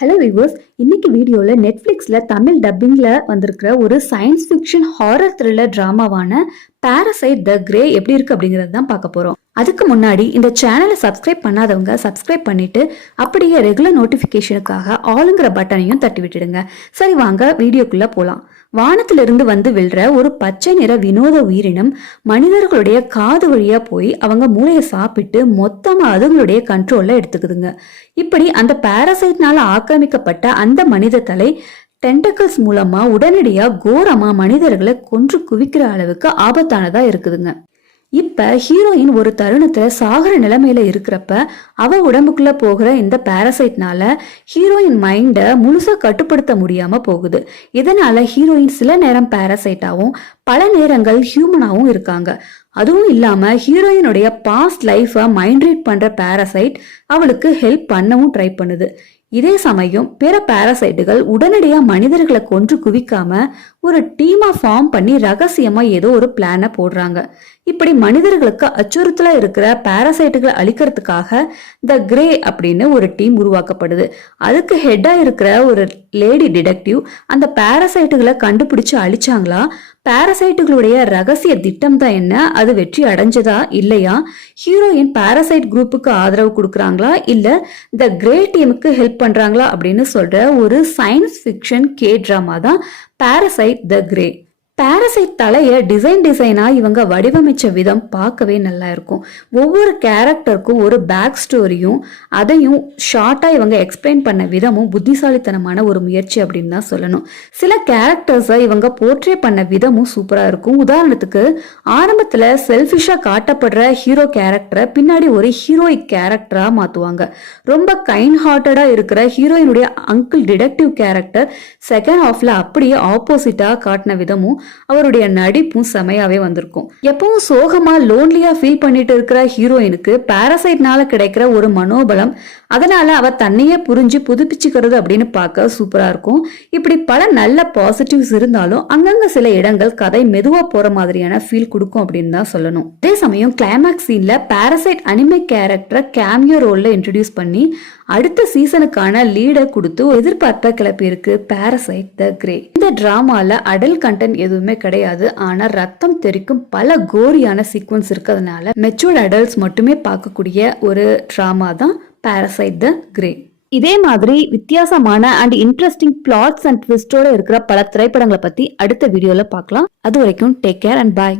Hello viewers, இன்னைக்கு வீடியோல நெட்ஃபிளிக்ஸ்ல தமிழ் டப்பிங்ல வந்திருக்கிற ஒரு சயின்ஸ் ஃபிக்ஷன் ஹாரர் த்ரில்லர் டிராமாவான பாரசைட் த கிரே எப்படி இருக்கு அப்படிங்கறது தான் பார்க்க போறோம். அதுக்கு முன்னாடி இந்த சேனலை சப்ஸ்கிரைப் பண்ணாதவங்க சப்ஸ்கிரைப் பண்ணிட்டு அப்படியே ரெகுலர் நோட்டிபிகேஷனுக்காக ஆளுங்கிற பட்டனையும் தட்டி விட்டுடுங்க. சரி, வாங்க வீடியோக்குள்ள போலாம். வானத்திலிருந்து வந்து விழுற ஒரு பச்சை நிற வினோத உயிரினம் மனிதர்களுடைய காது வழியா போய் அவங்க மூளையை சாப்பிட்டு மொத்தமா அதுங்களுடைய கண்ட்ரோல்ல எடுத்துக்குதுங்க. இப்படி அந்த பாரசைட்னால ஆக்கிரமிக்கப்பட்ட அந்த மனித தலை டென்டக்கல்ஸ் மூலமா உடனடியா கோரமா மனிதர்களை கொன்று குவிக்கிற அளவுக்கு ஆபத்தானதா இருக்குதுங்க. இப்ப ஹீரோயின் ஒரு தருணத்துல சாகர நிலைமையில இருக்கிறப்ப அவ உடம்புக்குள்ள போகிற இந்த பாரசைட்னால ஹீரோயின் மைண்ட முழுசா கட்டுப்படுத்த முடியாம போகுது. இதனால ஹீரோயின் சில நேரம் பாரசைட்டாவும் பல நேரங்கள் ஹியூமனாவும் இருக்காங்க. அதுவும் இல்லாம ஹீரோயினுடைய பாஸ்ட் லைஃப மைண்ட் ரீட் பண்ற பாரசைட் அவளுக்கு ஹெல்ப் பண்ணவும் ட்ரை பண்ணுது. இதே சமயம் பிற பாரசைட்டுகள் உடனடியா மனிதர்களை கொன்று குவிக்காம ஒரு டீமா ஃபார்ம் பண்ணி ரகசியமா ஏதோ ஒரு பிளான போடுறாங்க. இப்படி மனிதர்களுக்கு அச்சுறுத்தலா இருக்கிற பாரசைட்டுகளை அழிக்கிறதுக்காக த கிரே அப்படின்னு ஒரு டீம் உருவாக்கப்படுது. அதுக்கு ஹெட்டா இருக்கிற ஒரு லேடி டிடெக்டிவ் அந்த பாரசைட்டுகளை கண்டுபிடிச்சு அழிச்சாங்களா, பாரசைட்டுகளுடைய ரகசிய திட்டம் தான் என்ன, அது வெற்றி அடைஞ்சதா இல்லையா, ஹீரோயின் பாரசைட் குரூப்புக்கு ஆதரவு கொடுக்கறாங்களா இல்ல த கிரே டீமுக்கு ஹெல்ப் பண்றாங்களா அப்படின்னு சொல்ற ஒரு சயின்ஸ் ஃபிக்ஷன் கே டிராமா தான் பாரசைட் த கிரே. பாரசைட் தலைய டிசைனா இவங்க வடிவமைச்ச விதம் பார்க்கவே நல்லா இருக்கும். ஒவ்வொரு கேரக்டருக்கும் ஒரு பேக் ஸ்டோரியும் அதையும் ஷார்ட்டா இவங்க எக்ஸ்பிளைன் பண்ண விதமும் புத்திசாலித்தனமான ஒரு முயற்சி அப்படின்னு தான் சொல்லணும். சில கேரக்டர்ஸை இவங்க போர்ட்ரே பண்ண விதமும் சூப்பரா இருக்கும். உதாரணத்துக்கு ஆரம்பத்துல செல்ஃபிஷா காட்டப்படுற ஹீரோ கேரக்டரை பின்னாடி ஒரு ஹீரோயிக் கேரக்டரா மாத்துவாங்க. ரொம்ப கைண்ட் ஹார்ட்டடா இருக்கிற ஹீரோயினுடைய அங்கிள் டிடெக்டிவ் கேரக்டர் செகண்ட் ஹாஃப்ல அப்படியே ஆப்போசிட்டா காட்டின விதமும் அவருடைய நடிப்பும் செமையாவே வந்திருக்கும். எப்பவும் சோகமா லோன்லியா ஃபீல் பண்ணிட்டு இருக்கிற ஹீரோயினுக்கு பாரசைட்னால கிடைக்கிற ஒரு மனோபலம், அதனால அவ தன்னையே புரிஞ்சு புதுப்பிச்சுக்கிறது அப்படின்னு பார்க்க சூப்பரா இருக்கும். இப்படி பல நல்ல பாசிட்டிவ்ஸ் இருந்தாலும் அங்கங்க சில இடங்கள் கதை மெதுவா போற மாதிரியான ஃபீல் கொடுக்கும் அப்படின்னு தான் சொல்லணும். அதே சமயம் கிளைமேக்ஸ் சீன்ல பாரசைட் அனிமே கேரக்டரை கேமியோ ரோல்ல இன்ட்ரோடியூஸ் பண்ணி அடுத்த சீசனுக்கான லீடர் கொடுத்து எதிர்பார்ப்ப கிளப்பி இருக்கு பாரசைட் த கிரே. இந்த டிராமால அடல்ட் கண்டென்ட் எதுவுமே கிடையாது. ஆனா ரத்தம் தெரிக்கும் பல கோரியான சீக்வன்ஸ் இருக்கிறதுனால மெச்சூர்ட் அடல்ட்ஸ் மட்டுமே பார்க்கக்கூடிய ஒரு டிராமா தான் பாரசைட் த கிரே. இதே மாதிரி வித்தியாசமான அண்ட் இன்ட்ரெஸ்டிங் பிளாட்ஸ் அண்ட் ட்விஸ்டோட இருக்கிற பல திரைப்படங்களை பத்தி அடுத்த வீடியோல பார்க்கலாம். அது வரைக்கும் டேக் கேர் அண்ட் பாய்.